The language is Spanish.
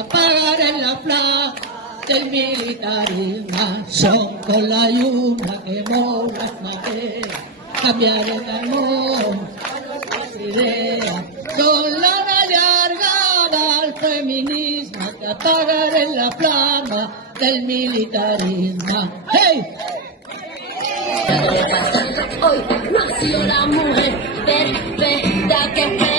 apagar en la flama del militarismo. Son con la ayuda que mola materia, cambiar el mundo, ideas. Con la largada al feminismo que apagar en la flama del militarismo. ¡Hey! Hoy nació la mujer perfecta que